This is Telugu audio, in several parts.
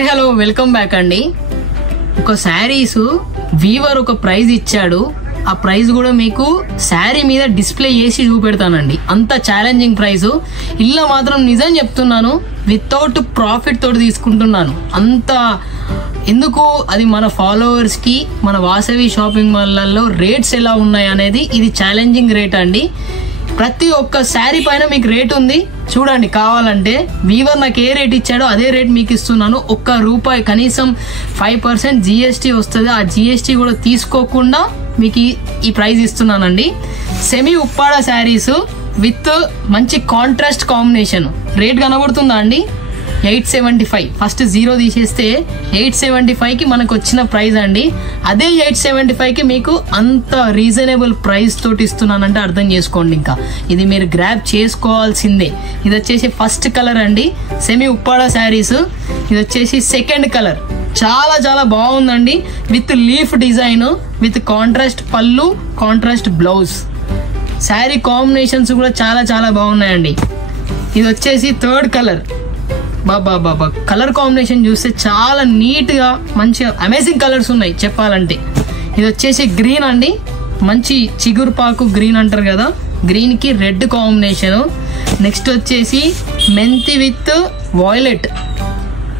హాయ్ హలో వెల్కమ్ బ్యాక్ అండి. ఒక శారీస్ వీవర్ ఒక ప్రైజ్ ఇచ్చాడు. ఆ ప్రైజ్ కూడా మీకు శారీ మీద డిస్ప్లే చేసి చూపెడతానండి. అంత ఛాలెంజింగ్ ప్రైజ్. ఇలా మాత్రం నిజం చెప్తున్నాను, వితౌట్ ప్రాఫిట్ తోటి తీసుకుంటున్నాను. అంత ఎందుకు అది మన ఫాలోవర్స్కి మన వాసవి షాపింగ్ మాల్లలో రేట్స్ ఎలా ఉన్నాయి అనేది ఇది ఛాలెంజింగ్ రేట్ అండి. ప్రతి ఒక్క శారీ పైన మీకు రేట్ ఉంది చూడండి. కావాలంటే వీవర్ నాకు ఏ రేట్ ఇచ్చాడో అదే రేట్ మీకు ఇస్తున్నాను. ఒక్క రూపాయి కనీసం 5% జిఎస్టీ వస్తుంది. ఆ జిఎస్టీ కూడా తీసుకోకుండా మీకు ఈ ప్రైజ్ ఇస్తున్నానండి. సెమీ ఉప్పాడ శారీస్ విత్ మంచి కాంట్రాస్ట్ కాంబినేషన్. రేట్ కనబడుతుందా అండి? 875. ఫస్ట్ 0 తీసేస్తే 875కి మనకు వచ్చిన ప్రైజ్ అండి. అదే 875కి మీకు అంత రీజనబుల్ ప్రైస్ తోటి ఇస్తున్నానంటే అర్థం చేసుకోండి. ఇంకా ఇది మీరు గ్రాబ్ చేసుకోవాల్సిందే. ఇది వచ్చేసి ఫస్ట్ కలర్ అండి, సెమీ ఉప్పాడ శారీస్. ఇది వచ్చేసి సెకండ్ కలర్, చాలా చాలా బాగుందండి. With leaf design, with contrast పళ్ళు, కాంట్రాస్ట్ బ్లౌజ్. శారీ కాంబినేషన్స్ కూడా చాలా చాలా బాగున్నాయండి. ఇది వచ్చేసి థర్డ్ కలర్. బాబా కలర్ కాంబినేషన్ చూస్తే చాలా నీట్గా మంచిగా అమేజింగ్ కలర్స్ ఉన్నాయి చెప్పాలంటే. ఇది వచ్చేసి గ్రీన్ అండి, మంచి చిగురుపాకు గ్రీన్ అంటారు కదా, గ్రీన్కి రెడ్ కాంబినేషను. నెక్స్ట్ వచ్చేసి మెంతి విత్ వాయిలెట్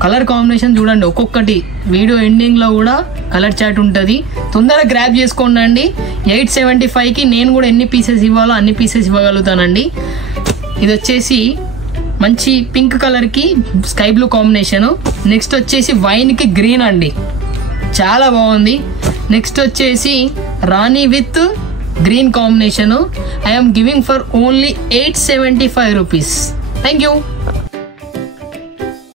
కలర్ కాంబినేషన్ చూడండి. ఒక్కొక్కటి వీడియో ఎండింగ్లో కూడా కలర్ చాట్ ఉంటుంది. తొందరగా గ్రాబ్ చేసుకోండి అండి. 875కి నేను కూడా ఎన్ని పీసెస్ ఇవ్వాలో అన్ని పీసెస్ ఇవ్వగలుగుతానండి. ఇది వచ్చేసి మంచి పింక్ కలర్కి స్కై బ్లూ కాంబినేషను. నెక్స్ట్ వచ్చేసి వైన్కి గ్రీన్ అండి, చాలా బాగుంది. నెక్స్ట్ వచ్చేసి rani with green combination. I'm giving for only 875 rupees. Thank you.